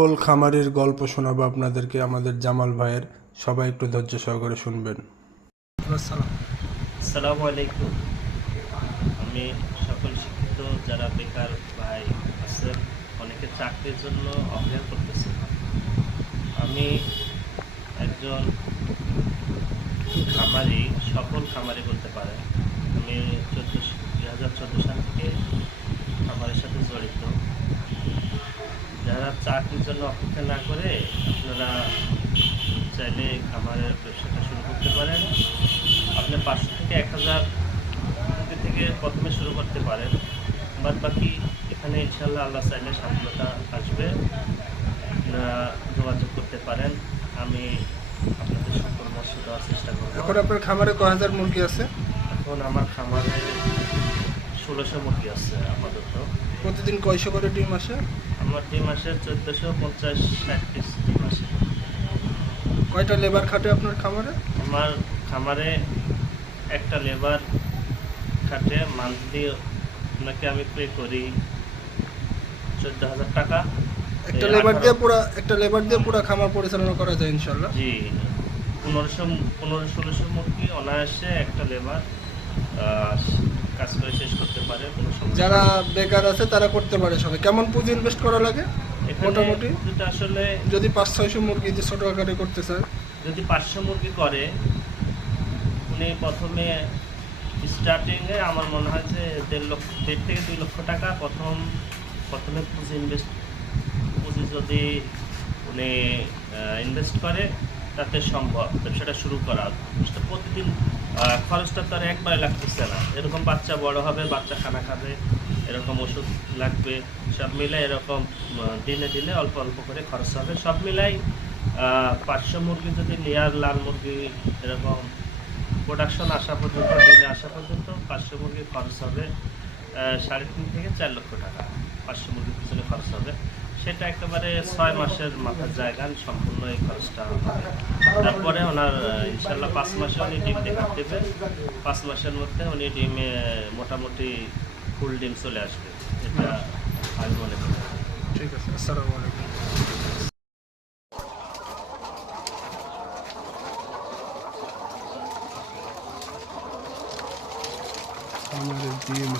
সকল খামারির গল্প শোনাবো আপনাদেরকে, আমাদের জামাল ভাইয়ের। সবাই একটু ধৈর্য সহকারে শুনবেন। আসসালামু আলাইকুম। আমি সকল শিক্ষিত যারা বেকার ভাই আছেন, অনেকে চাকরির জন্য অপেক্ষা করতেছে। আমি একজন খামারি, সকল খামারি বলতে পারেন। আমি 2014 সাল থেকে খামারের সাথে জড়িত। যারা চাকরির জন্য অপেক্ষা না করে আপনারা চাইলে খামারের ব্যবসাটা শুরু করতে পারেন। আপনি 500 থেকে 1000 থেকে প্রথমে শুরু করতে পারেন। বাদ বাকি এখানে ইনশাল্লাহ আল্লাহ চাইলে সফলতা আসবে। আপনারা যোগাযোগ করতে পারেন। আমি আপনাদের পরামর্শ দেওয়ার চেষ্টা করব। এখন আপনার খামারে কয় হাজার মুরগি আছে? এখন আমার খামারে 1600 মুরগি আছে আপাতত। প্রতিদিন কয়শো করে ডিম আসে? আমার ডিম আসে 1450-60 পিস ডিম আসে। কয়টা লেবার খাটে আপনার খামারে? আমার খামারে একটা লেবার খাটে, মান্থলি ওনাকে আমি পে করি 14,000 টাকা। একটা লেবার দিয়ে পুরো খামার পরিচালনা করা যায় ইনশাল্লাহ। জি, 1500-1600 মুরগি অনায়াসে একটা লেবার কাজ করে শেষ করতে পারে, কোনো সমস্যা যারা নেই। বেকার আছে তারা করতে পারে সবাই। কেমন পুঁজি ইনভেস্ট করা লাগে এখানে মোটামুটি? যেটা আসলে যদি 500-600 মুরগি যে ছোট আকারে করতে চায়, যদি 500 মুরগি করে, উনি প্রথমে স্টার্টিংয়ে আমার মনে হয় যে 1.5 থেকে 2 লক্ষ টাকা প্রথমে পুঁজি যদি উনি ইনভেস্ট করে, তাতে সম্ভব ব্যবসাটা শুরু করা। প্রতিদিন খরচটা তো আর একবারে লাগতেছে না। এরকম বাচ্চা বড় হবে, বাচ্চা খানা খাবে, এরকম ওষুধ লাগবে, সব মিলে এরকম দিনে দিনে অল্প অল্প করে খরচ হবে। সব মিলাই 500 মুরগি যদি লেয়ার লাল মুরগি এরকম প্রোডাকশন আসা পর্যন্ত, দিনে আসা পর্যন্ত 500 মুরগির খরচ হবে 3.5 থেকে 4 লক্ষ টাকা। 500 মুরগির পিছনে খরচ হবে, সেটা একেবারে 6 মাসের মাথার জায়গা সম্পূর্ণ এই খরচটা হবে। তারপরে ওনার ইনশাল্লাহ 5 মাসে উনি ডিম দেখা দেবেন। 5 মাসের মধ্যে উনি ডিমে মোটামুটি ফুল ডিম চলে আসবে, এটা আমি মনে করি। ঠিক আছে। আসসালামু আলাইকুম। আমাদের ডিম